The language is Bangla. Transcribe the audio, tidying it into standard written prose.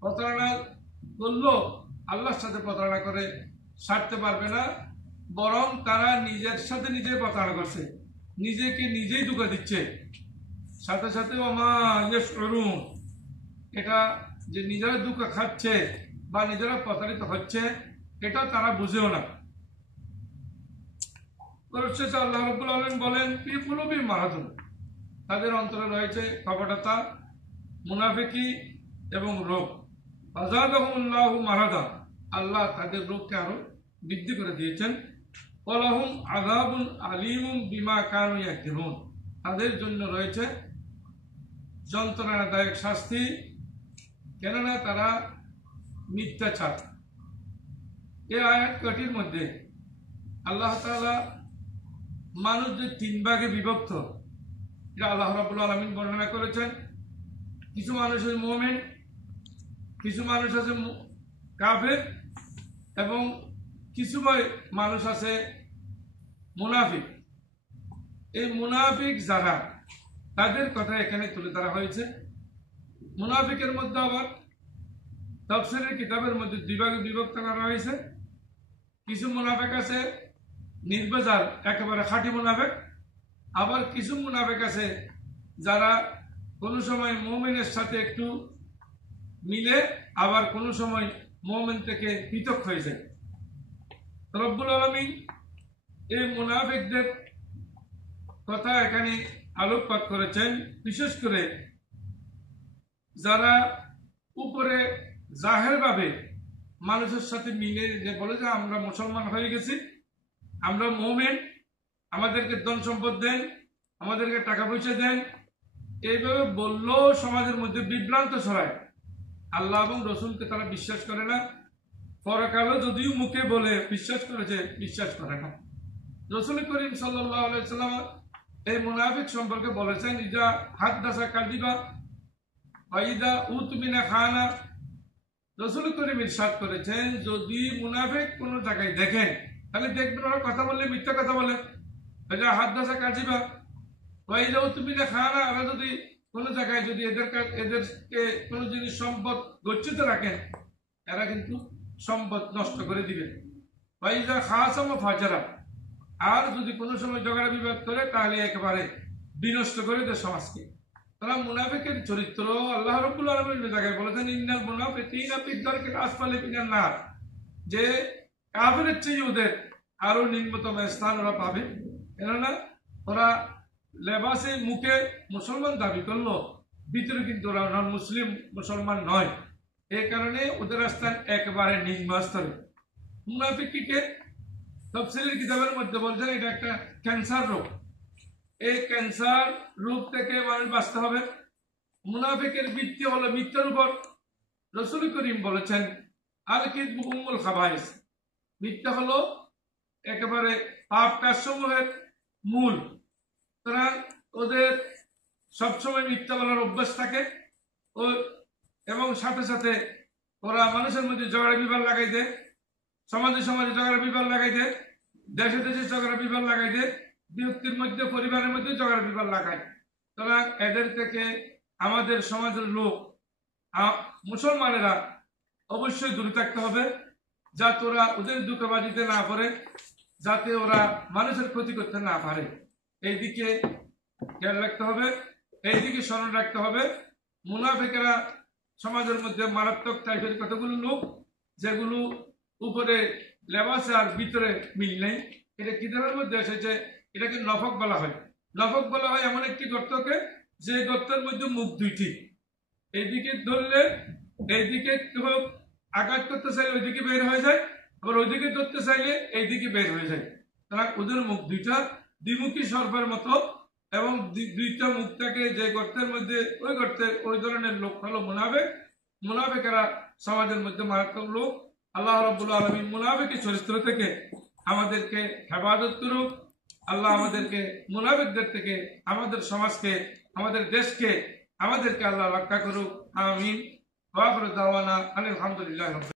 প্রতারণা করলো আল্লাহর সাথে প্রতারণা করে ছাড়তে পারবে না, বরং তারা নিজের সাথে নিজে প্রতারণা করছে, নিজেকে নিজেই ধোঁকা দিচ্ছে। সাথে সাথে এটা যে নিজেরা ধোঁকা খাচ্ছে বা নিজেরা প্রতারিত হচ্ছে এটা তারা বুঝেও না। আল্লাহ রাব্বুল আলামিন বলেন ফি কুলুবিহিম মারাদুন, তাদের অন্তরে রয়েছে কপটতা, মুনাফিকি এবং রোগ। ফাযাদাহুমুল্লাহু মারাদা, আল্লাহ তাদের রোগকে আরো বৃদ্ধি করে দিয়েছেন। ওয়ালাহুম আযাবুন আলীমুন বিমা কানু ইয়াকদিবুন, তাদের জন্য রয়েছে যন্ত্রণাদায়ক শাস্তি, কেননা তারা মিথ্যাচার। এই আয়াত কটির মধ্যে আল্লাহ তাআলা মানুষ যে তিন ভাগে বিভক্ত এটা আল্লাহ রাব্বুল আলামিন বর্ণনা করেছেন। কিছু মানুষ আছে মুমিন, কিছু মানুষ আছে কাফের, এবং কিছু মানুষ আছে মুনাফিক। এই মুনাফিক যারা, তাদের কথা এখানে তুলে ধরা হয়েছে। মুনাফিকের মধ্যে আবার তাফসীরের কিতাবের মধ্যে দুই ভাগে বিভক্ত করা হয়েছে। কিছু মুনাফিক আছে নির্ভেজাল একেবারে খাঁটি মুনাফিক, আবার কিছু মুনাফিক আছে যারা কোনো সময় মুমিনের সাথে একটু মিলে, আবার কোনো সময় মুমিন থেকে পৃথক হয়ে যায়। রব্বুল আলামিন এই মুনাফিকদের কথা এখানে আলোকপাত করেছেন, বিশেষ করে যারা উপরে জাহেরভাবে মানুষের সাথে মিলে যে বলে যে আমরা মুসলমান হয়ে গেছি, আমরা মুমিন, আমাদেরকে ধন সম্পদ দেন, আমাদেরকে টাকা পয়সা দেন, এইভাবে বললেও সমাজের মধ্যে বিভ্রান্ত ছড়ায়। আল্লাহ এবং রসুলকে তারা বিশ্বাস করে না, পরকালও যদিও মুখে বলে বিশ্বাস করেছে, বিশ্বাস করে না। রাসূল করিম সাল্লাল্লাহু আলাইহি ওয়াসাল্লাম এই মুনাফিক সম্পর্কে বলেছেন ইজা হাদাসা কাযিবা ওয়া ইজা উতমিনা খানা। রাসূল করিম ইরশাদ করেছেন যদি মুনাফিক কোন জায়গায় দেখেন তাহলে দেখবেন ওরা কথা বললে মিথ্যা কথা বলে, ইজা হাদাসা কাযিবা ওয়া ইজা উতমিনা খানা। ওরা যদি কোন জায়গায় যদি এদেরকে কোন জিনিস সম্পদ গচ্ছিত রাখেন, এরা কিন্তু সম্পদ নষ্ট করে দিবে। ওয়া ইজা খাসামা ফাজারা, আর যদি কোনো সময় ঝগড়া বিবাদ করে তাহলে একেবারে বিনষ্ট করে দেয় সমাজকে। তারা মুনাফিকের চরিত্র আল্লাহ রাব্বুল আলামিন জায়গায় বলেছেন ইন্নাল মুনাফিকিনা ফি দারকিল আসফালি মিনান নার, যে কাফিরের চেয়ে ওদের আরো নিম্নতম স্থান ওরা পাবে। কেননা ওরা লেবাসে মুখে মুসলমান দাবি করলো, ভিতরে কিন্তু ওরা নন মুসলিম মুসলমান নয়, এই কারণে ওদের স্থান একেবারে নিম্ন স্তরে। মুনাফিককে তাফসীরের কিতাবের মধ্যে বলছেন এটা একটা ক্যান্সার রোগ। এই ক্যান্সার রোগ থেকে মানুষ বাঁচতে হবে। মুনাফিকের বৃত্তি হলো মিথ্যার উপর। রাসূল করিম বলেছেন আল কিযবু উম্মুল খাবাইস, মিথ্যা হলো একেবারে পাপ কাজসমূহের মূল। তারা ওদের সবসময় মিথ্যা বলার অভ্যাস থাকে, ও এবং সাথে সাথে ওরা মানুষের মধ্যে ঝগড়া বিবাদ লাগাই দেয়, সমাজে সমাজে ঝগড়া বিবাদ লাগাই দেয়, দেশে দেশে ঝগড়া বিবাদ লাগাই দেয়, ব্যক্তির মধ্যে পরিবারের মধ্যে ঝগড়া বিবাদ লাগায়। সুতরাং এদের থেকে আমাদের সমাজের লোক মুসলমানেরা অবশ্যই দূরে থাকতে হবে, যাতে ওরা ওদের ধোঁকাবাজিতে না পড়ে, যাতে ওরা মানুষের ক্ষতি করতে না পারে। এইদিকে খেয়াল রাখতে হবে, এইদিকে স্মরণ রাখতে হবে। মুনাফিকেরা সমাজের মধ্যে মারাত্মক টাইপের কতগুলো লোক, যেগুলো উপরে লেবাসে আর ভিতরে মিল নেই। এটা কিতাবের মধ্যে এসেছে, এটাকে নফক বলা হয়। নফক বলা হয় এমন একটি গর্তকে যে গর্তের মধ্যে মুখ দুইটি, এইদিকে ধরলে এইদিকে আঘাত করতে চাইলে ওইদিকে বের হয়ে যায়, আবার ওইদিকে ধরতে চাইলে এইদিকে বের হয়ে যায়। তারা ওদের মুখ দুইটা দ্বিমুখী সর্পের মতো, এবং দুইটা মুখ থাকে যে গর্তের মধ্যে, ওই গর্তের ওই ধরনের লোক হলো মুনাফিক। মুনাফিকেরা সমাজের মধ্যে মারাত্মক লোক। আল্লাহ রাব্বুল আলামিন মুনাফিকের চরিত্র থেকে আমাদেরকে হেফাজত করুক। আল্লাহ আমাদেরকে মুনাফিকদের থেকে, আমাদের সমাজকে, আমাদের দেশকে, আমাদেরকে আল্লাহ রক্ষা করুক। আমিন। ওয়া আখিরু দাওয়ানা আলহামদুলিল্লাহি।